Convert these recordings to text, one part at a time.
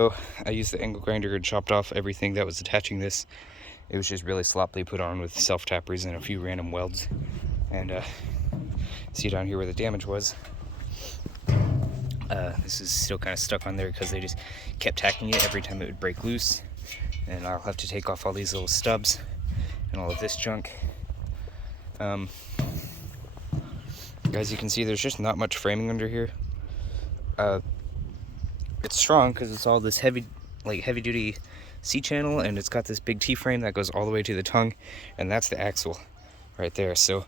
So I used the angle grinder and chopped off everything that was attaching this. It was just really sloppily put on with self-tappers and a few random welds. And see down here where the damage was. This is still kind of stuck on there because they just kept tacking it every time it would break loose. And I'll have to take off all these little stubs and all of this junk. As you can see, there's just not much framing under here. It's strong because it's all this heavy duty C-channel, and it's got this big T-frame that goes all the way to the tongue, and that's the axle right there. So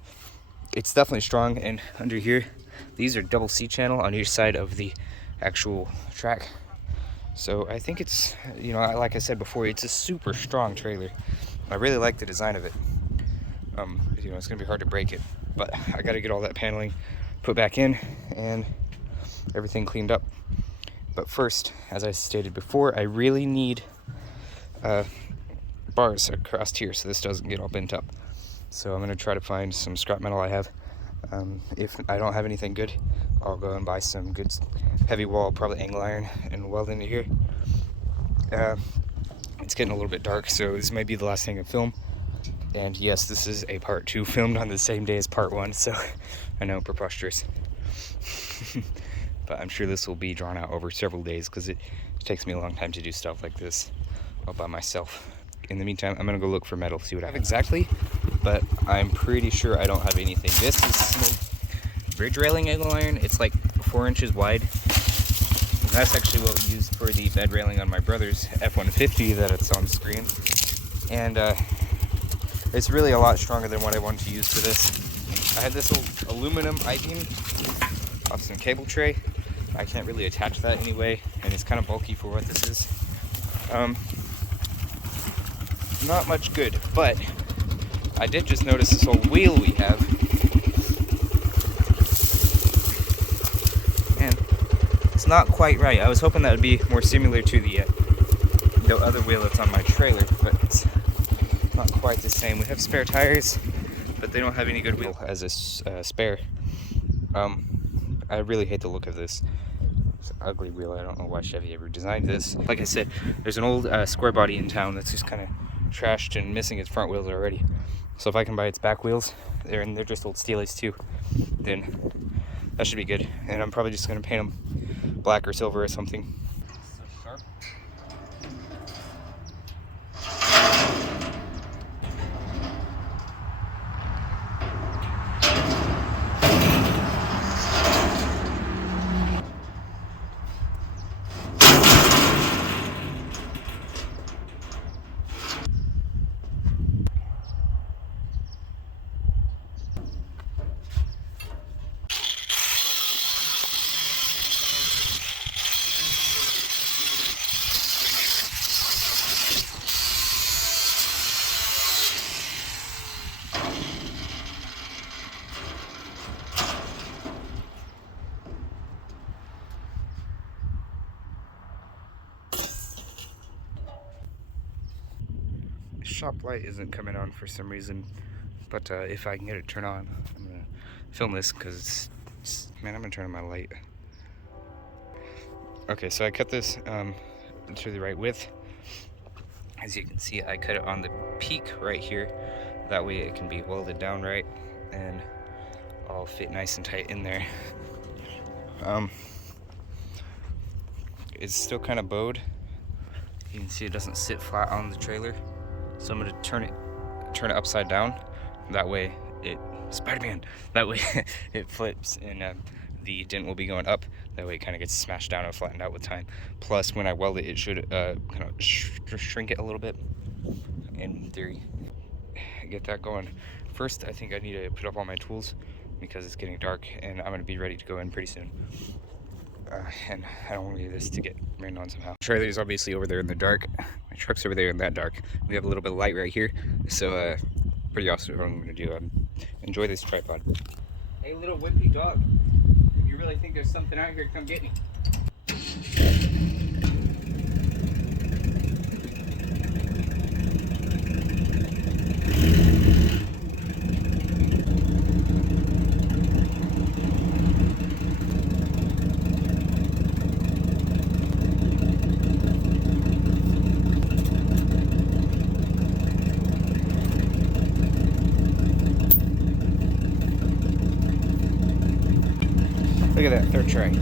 it's definitely strong. And under here, these are double C-channel on each side of the actual track. So I think it's, you know, like I said before, it's a super strong trailer. I really like the design of it. You know, it's gonna be hard to break it, but I got to get all that paneling put back in and everything cleaned up. But first, as I stated before, I really need bars across here so this doesn't get all bent up. So I'm going to try to find some scrap metal I have. If I don't have anything good, I'll go and buy some good heavy wall, probably angle iron, and weld into here. It's getting a little bit dark, so this might be the last thing I film. And yes, this is a part 2 filmed on the same day as part 1, so I know, preposterous. But I'm sure this will be drawn out over several days because it takes me a long time to do stuff like this all by myself. In the meantime, I'm gonna go look for metal, see what I have exactly, but I'm pretty sure I don't have anything. This is an old bridge railing angle iron. It's like 4 inches wide. And that's actually what we used for the bed railing on my brother's F-150 that it's on screen. And it's really a lot stronger than what I wanted to use for this. I had this old aluminum I-beam off some cable tray. I can't really attach that anyway, and it's kind of bulky for what this is. Not much good, but I did just notice this old wheel we have, and it's not quite right. I was hoping that would be more similar to the other wheel that's on my trailer, but it's not quite the same. We have spare tires, but they don't have any good wheel as a spare. I really hate the look of this. It's an ugly wheel. I don't know why Chevy ever designed this. Like I said, there's an old square body in town that's just kind of trashed and missing its front wheels already. So if I can buy its back wheels, they're just old steelies too, then that should be good. And I'm probably just going to paint them black or silver or something. So sharp. Shop light isn't coming on for some reason, but if I can get it turned on, I'm gonna film this because man, I'm gonna turn on my light. Okay, so I cut this to the right width. As you can see, I cut it on the peak right here. That way it can be welded down right and all fit nice and tight in there. It's still kind of bowed. You can see it doesn't sit flat on the trailer. So I'm gonna turn it upside down. That way Spider-Man. That way it flips and the dent will be going up. That way it kind of gets smashed down and flattened out with time. Plus, when I weld it, it should kind of shrink it a little bit. In theory, get that going. First, I think I need to put up all my tools because it's getting dark, and I'm gonna be ready to go in pretty soon. And I don't want this to get rained on somehow. Trailer is obviously over there in the dark. My truck's over there in that dark. We have a little bit of light right here, so pretty awesome what I'm gonna do. Enjoy this tripod. Hey, little wimpy dog, if you really think there's something out here, come get me. Look at that, third try.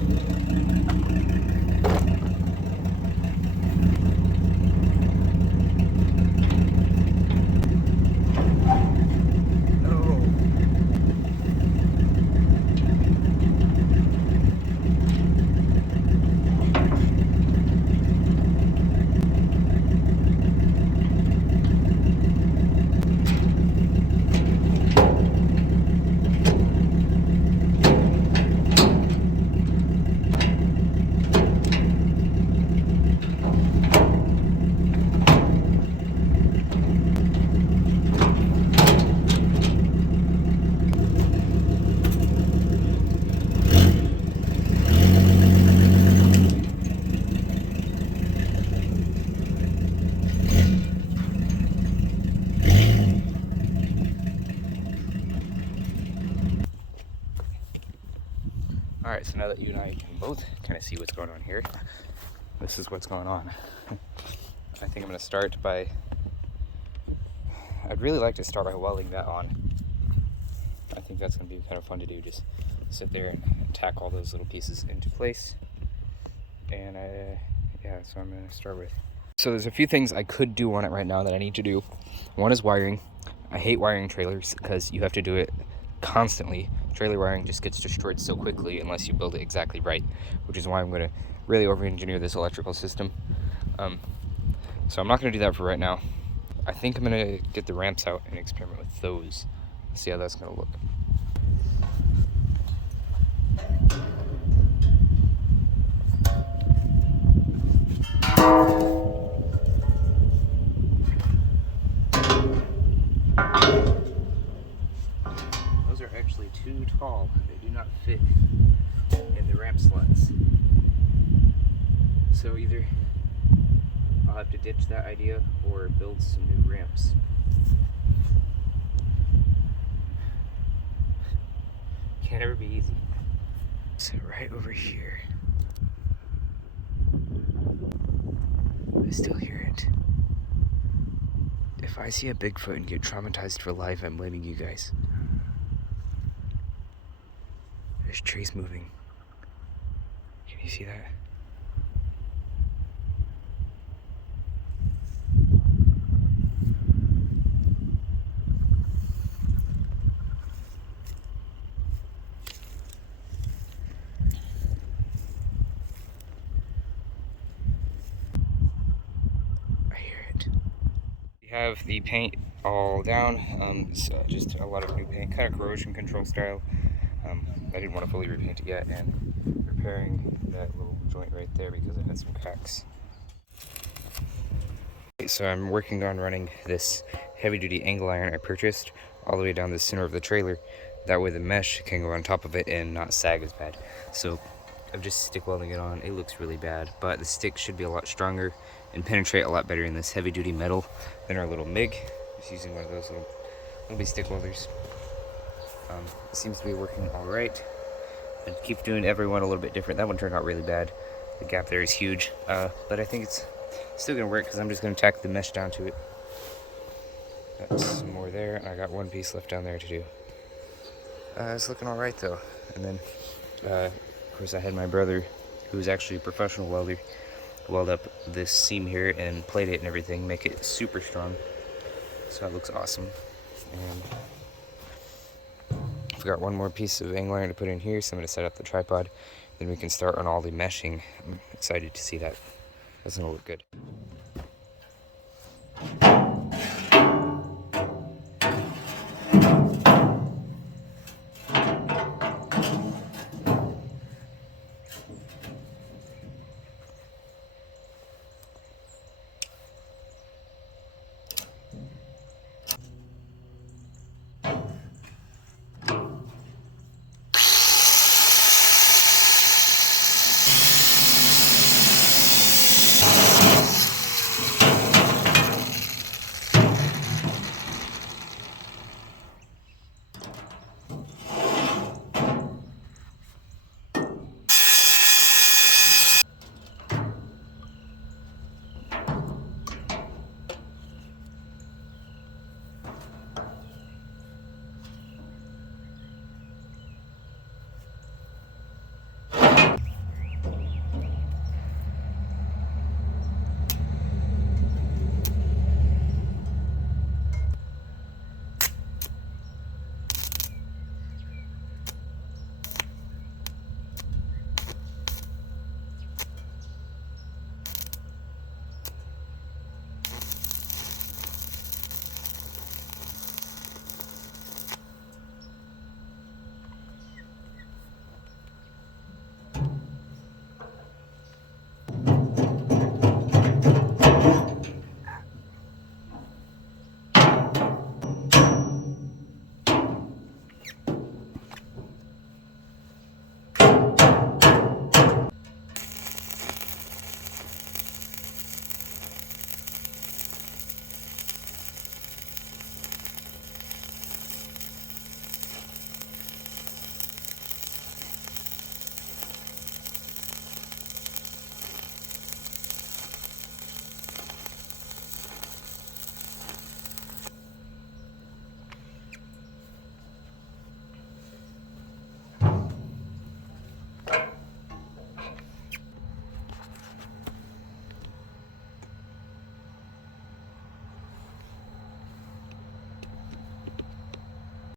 Alright, so now that you and I can both kind of see what's going on here, this is what's going on. I think I'm going to start by, I'd really like to start by welding that on. I think that's going to be kind of fun to do, just sit there and tack all those little pieces into place. And yeah, so I'm going to start with. So there's a few things I could do on it right now that I need to do. One is wiring. I hate wiring trailers because you have to do it constantly. Trailer wiring just gets destroyed so quickly unless you build it exactly right, which is why I'm going to really over-engineer this electrical system. So I'm not going to do that for right now. I think I'm going to get the ramps out and experiment with those. See how that's going to look. Those are actually too tall. They do not fit in the ramp slots. So either I'll have to ditch that idea or build some new ramps. Can't ever be easy. So right over here, I still hear it. If I see a Bigfoot and get traumatized for life, I'm blaming you guys. There's trees moving. Can you see that? We have the paint all down, so just a lot of new paint, kind of corrosion control style. I didn't want to fully repaint it yet, and repairing that little joint right there because it had some cracks. So I'm working on running this heavy duty angle iron I purchased all the way down the center of the trailer. That way the mesh can go on top of it and not sag as bad. So I'm just stick welding it on. It looks really bad, but the stick should be a lot stronger and penetrate a lot better in this heavy duty metal than our little MIG. Just using one of those little stick welders. It seems to be working all right. I keep doing every one a little bit different. That one turned out really bad. The gap there is huge, but I think it's still gonna work because I'm just gonna tack the mesh down to it. Got some more there, and I got one piece left down there to do. It's looking all right though. And then, of course, I had my brother, who's actually a professional welder, weld up this seam here and plate it and everything, make it super strong. So that looks awesome. And I've got one more piece of angle iron to put in here, so I'm going to set up the tripod. Then we can start on all the meshing. I'm excited to see that. That's going to look good.